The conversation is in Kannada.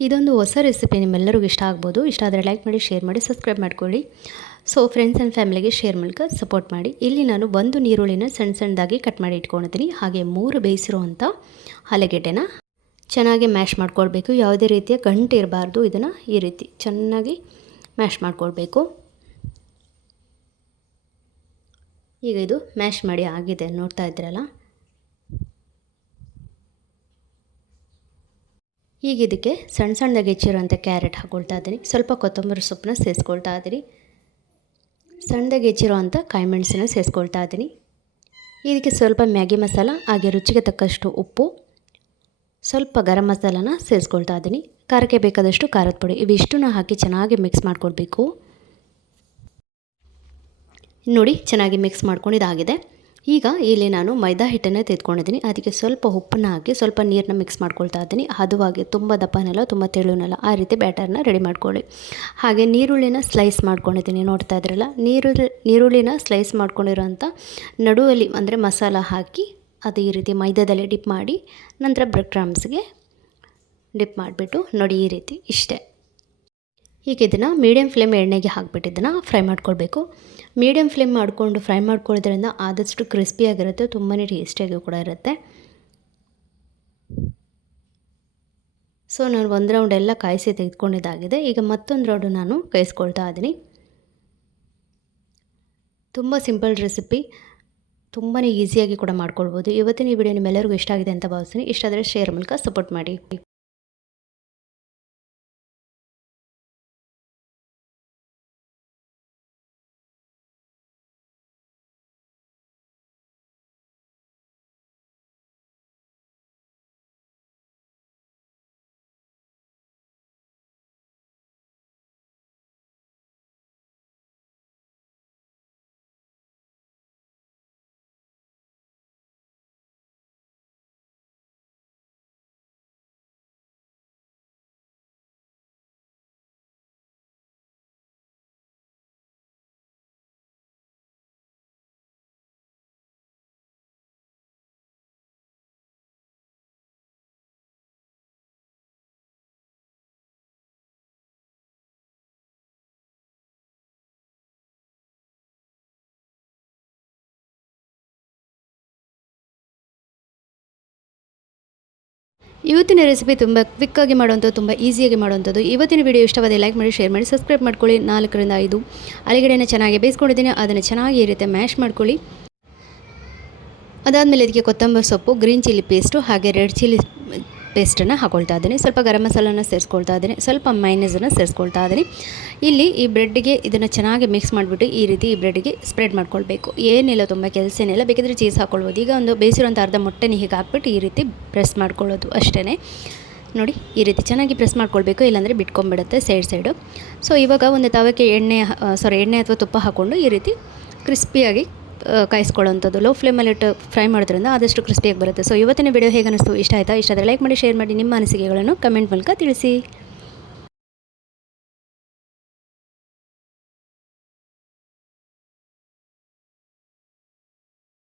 ಇದೊಂದು ಹೊಸ ರೆಸಿಪಿ ನಿಮ್ಮೆಲ್ಲರಿಗೂ ಇಷ್ಟ ಆಗ್ಬೋದು. ಇಷ್ಟ ಆದರೆ ಲೈಕ್ ಮಾಡಿ, ಶೇರ್ ಮಾಡಿ, ಸಬ್ಸ್ಕ್ರೈಬ್ ಮಾಡ್ಕೊಳ್ಳಿ. ಸೊ ಫ್ರೆಂಡ್ಸ್ ಆ್ಯಂಡ್ ಫ್ಯಾಮಿಲಿಗೆ ಶೇರ್ ಮೂಲಕ ಸಪೋರ್ಟ್ ಮಾಡಿ. ಇಲ್ಲಿ ನಾನು ಒಂದು ಈರುಳ್ಳಿನ ಸಣ್ಣ ಸಣ್ಣದಾಗಿ ಕಟ್ ಮಾಡಿ ಇಟ್ಕೊಂಡಿದ್ದೀನಿ. ಹಾಗೆ 3 ಬೇಯಿಸಿರುವಂಥ ಆಲೂಗೆಡ್ಡೆನ ಚೆನ್ನಾಗಿ ಮ್ಯಾಶ್ ಮಾಡ್ಕೊಳ್ಬೇಕು. ಯಾವುದೇ ರೀತಿಯ ಗಂಟು ಇರಬಾರ್ದು. ಇದನ್ನು ಈ ರೀತಿ ಚೆನ್ನಾಗಿ ಮ್ಯಾಶ್ ಮಾಡ್ಕೊಳ್ಬೇಕು. ಈಗ ಇದು ಮ್ಯಾಶ್ ಮಾಡಿ ಆಗಿದೆ, ನೋಡ್ತಾ ಇದ್ದೀರಲ್ಲ. ಈಗ ಇದಕ್ಕೆ ಸಣ್ಣ ಸಣ್ಣದಾಗಿ ಹೆಚ್ಚಿರುವಂಥ ಕ್ಯಾರೆಟ್ ಹಾಕ್ಕೊಳ್ತಾ ಇದ್ದೀನಿ. ಸ್ವಲ್ಪ ಕೊತ್ತಂಬರಿ ಸೊಪ್ಪನ್ನ ಸೇರಿಸ್ಕೊಳ್ತಾ ಇದ್ದೀನಿ. ಸಣ್ಣದಾಗಿ ಹೆಚ್ಚಿರುವಂಥ ಕಾಯಿ ಮೆಣಸನ್ನ ಸೇರಿಸ್ಕೊಳ್ತಾ ಇದ್ದೀನಿ. ಇದಕ್ಕೆ ಸ್ವಲ್ಪ ಮ್ಯಾಗಿ ಮಸಾಲ, ಹಾಗೆ ರುಚಿಗೆ ತಕ್ಕಷ್ಟು ಉಪ್ಪು, ಸ್ವಲ್ಪ ಗರಂ ಮಸಾಲನ ಸೇರಿಸ್ಕೊಳ್ತಾ ಇದ್ದೀನಿ. ಖಾರಕ್ಕೆ ಬೇಕಾದಷ್ಟು ಖಾರದ ಪುಡಿ, ಇವಿಷ್ಟನ್ನು ಹಾಕಿ ಚೆನ್ನಾಗಿ ಮಿಕ್ಸ್ ಮಾಡ್ಕೊಳ್ಬೇಕು. ನೋಡಿ, ಚೆನ್ನಾಗಿ ಮಿಕ್ಸ್ ಮಾಡ್ಕೊಂಡಿದ್ದಾಗಿದೆ. ಈಗ ಇಲ್ಲಿ ನಾನು ಮೈದಾ ಹಿಟ್ಟನ್ನು ತೆಗೆದುಕೊಂಡಿದ್ದೀನಿ. ಅದಕ್ಕೆ ಸ್ವಲ್ಪ ಉಪ್ಪನ್ನು ಹಾಕಿ ಸ್ವಲ್ಪ ನೀರನ್ನ ಮಿಕ್ಸ್ ಮಾಡ್ಕೊಳ್ತಾ ಇದ್ದೀನಿ. ಹದವಾಗಿ, ತುಂಬ ದಪ್ಪನಲ್ಲ ತುಂಬ ತೆಳುನಲ್ಲ, ಆ ರೀತಿ ಬ್ಯಾಟರ್ನ ರೆಡಿ ಮಾಡ್ಕೊಳ್ಳಿ. ಹಾಗೆ ನೀರುಳ್ಳಿನ ಸ್ಲೈಸ್ ಮಾಡ್ಕೊಂಡಿದ್ದೀನಿ, ನೋಡ್ತಾ ಇದ್ರಲ್ಲ. ನೀರುಳ್ಳಿನ ಸ್ಲೈಸ್ ಮಾಡ್ಕೊಂಡಿರೋಂಥ ನಡುವಲ್ಲಿ ಅಂದರೆ ಮಸಾಲ ಹಾಕಿ ಅದು ಈ ರೀತಿ ಮೈದಾದಲ್ಲಿ ಡಿಪ್ ಮಾಡಿ ನಂತರ ಬ್ರೆಡ್ ಕ್ರಮ್ಸ್ಗೆ ಡಿಪ್ ಮಾಡಿಬಿಟ್ಟು ನೋಡಿ ಈ ರೀತಿ ಇಷ್ಟೇ. ಈಗ ಇದನ್ನು ಮೀಡಿಯಮ್ ಫ್ಲೇಮ್ ಎಣ್ಣೆಗೆ ಹಾಕಿಬಿಟ್ಟು ಇದನ್ನು ಫ್ರೈ ಮಾಡ್ಕೊಳ್ಬೇಕು. ಮೀಡಿಯಮ್ ಫ್ಲೇಮ್ ಮಾಡಿಕೊಂಡು ಫ್ರೈ ಮಾಡ್ಕೊಳ್ಳೋದ್ರಿಂದ ಆದಷ್ಟು ಕ್ರಿಸ್ಪಿಯಾಗಿರುತ್ತೆ, ತುಂಬಾ ಟೇಸ್ಟಿಯಾಗಿ ಕೂಡ ಇರುತ್ತೆ. ಸೊ ನಾನು ಒಂದು ರೌಂಡ್ ಎಲ್ಲ ಕಾಯಿಸಿ ತೆಗೆದುಕೊಂಡಿದ್ದಾಗಿದೆ. ಈಗ ಮತ್ತೊಂದು ರೌಂಡು ನಾನು ಕಾಯಿಸ್ಕೊಳ್ತಾ ಇದ್ದೀನಿ. ತುಂಬ ಸಿಂಪಲ್ ರೆಸಿಪಿ, ತುಂಬಾ ಈಸಿಯಾಗಿ ಕೂಡ ಮಾಡ್ಕೊಳ್ಬೋದು. ಇವತ್ತಿನ ಈ ವಿಡಿಯೋ ನಿಮ್ಮೆಲ್ಲರಿಗೂ ಇಷ್ಟ ಆಗಿದೆ ಅಂತ ಭಾವಿಸ್ತೀನಿ. ಇಷ್ಟ ಆದರೆ ಶೇರ್ ಮೂಲಕ ಸಪೋರ್ಟ್ ಮಾಡಿ. ಇವತ್ತಿನ ರೆಸಿಪಿ ತುಂಬ ಕ್ವಿಕ್ಕಾಗಿ ಮಾಡುವಂಥದ್ದು, ತುಂಬ ಈಸಿಯಾಗಿ ಮಾಡುವಂಥದ್ದು. ಇವತ್ತಿನ ವಿಡಿಯೋ ಇಷ್ಟವಾದ ಲೈಕ್ ಮಾಡಿ, ಶೇರ್ ಮಾಡಿ, ಸಬ್ಸ್ಕ್ರೈಬ್ ಮಾಡ್ಕೊಳ್ಳಿ. 4 ರಿಂದ 5 ಆಲೂಗಡ್ಡೆನ ಚೆನ್ನಾಗಿ ಬೇಯಿಸ್ಕೊಂಡಿದ್ದೀನಿ. ಅದನ್ನು ಚೆನ್ನಾಗಿ ಈ ರೀತಿ ಮ್ಯಾಶ್ ಮಾಡ್ಕೊಳ್ಳಿ. ಅದಾದಮೇಲೆ ಇದಕ್ಕೆ ಕೊತ್ತಂಬರಿ ಸೊಪ್ಪು, ಗ್ರೀನ್ ಚಿಲ್ಲಿ ಪೇಸ್ಟು, ಹಾಗೆ ರೆಡ್ ಚಿಲ್ಲಿ ಪೇಸ್ಟನ್ನು ಹಾಕ್ಕೊಳ್ತಾ ಇದ್ದೀನಿ. ಸ್ವಲ್ಪ ಗರಂ ಮಸಾಲನ ಸೇರಿಸ್ಕೊಳ್ತಾ ಇದ್ದೀನಿ. ಸ್ವಲ್ಪ ಮೈನೀಸನ್ನು ಸೇರಿಸ್ಕೊಳ್ತಾ ಇದ್ದೀನಿ. ಇಲ್ಲಿ ಈ ಬ್ರೆಡ್ಗೆ ಇದನ್ನು ಚೆನ್ನಾಗಿ ಮಿಕ್ಸ್ ಮಾಡಿಬಿಟ್ಟು ಈ ರೀತಿ ಈ ಬ್ರೆಡ್ಗೆ ಸ್ಪ್ರೆಡ್ ಮಾಡ್ಕೊಳ್ಬೇಕು. ಏನಿಲ್ಲ, ತುಂಬ ಕೆಲಸ ಏನಿಲ್ಲ. ಬೇಕಿದ್ರೆ ಚೀಸ್ ಹಾಕ್ಕೊಳ್ಬೋದು. ಈಗ ಒಂದು ಬೇಯಿಸಿರೋಂಥ ಅರ್ಧ ಮೊಟ್ಟೆನ ಹೀಗೆ ಹಾಕ್ಬಿಟ್ಟು ಈ ರೀತಿ ಪ್ರೆಸ್ ಮಾಡ್ಕೊಳ್ಳೋದು ಅಷ್ಟೇ. ನೋಡಿ, ಈ ರೀತಿ ಚೆನ್ನಾಗಿ ಪ್ರೆಸ್ ಮಾಡ್ಕೊಳ್ಬೇಕು, ಇಲ್ಲಾಂದರೆ ಬಿಟ್ಕೊಂಡ್ಬಿಡುತ್ತೆ ಸೈಡು. ಸೊ ಇವಾಗ ಒಂದು ತವಕ್ಕೆ ಎಣ್ಣೆ ಅಥವಾ ತುಪ್ಪ ಹಾಕ್ಕೊಂಡು ಈ ರೀತಿ ಕ್ರಿಸ್ಪಿಯಾಗಿ ಕಾಯಿಸ್ಕೊಳ್ಳೋವಂಥದ್ದು. ಲೋ ಫ್ಲೇಮಲ್ಲಿಟ್ಟು ಫ್ರೈ ಮಾಡೋದ್ರಿಂದ ಆದಷ್ಟು ಕ್ರಿಸ್ಪಿಯಾಗಿ ಬರುತ್ತೆ. ಸೊ ಇವತ್ತಿನ ವಿಡಿಯೋ ಹೇಗೆ ಅನ್ನಿಸ್ತು, ಇಷ್ಟ ಆಯಿತಾ? ಇಷ್ಟ ಆದರೆ ಲೈಕ್ ಮಾಡಿ, ಶೇರ್ ಮಾಡಿ, ನಿಮ್ಮ ಅನಿಸಿಕೆಗಳನ್ನು ಕಮೆಂಟ್ ಮೂಲಕ ತಿಳಿಸಿ.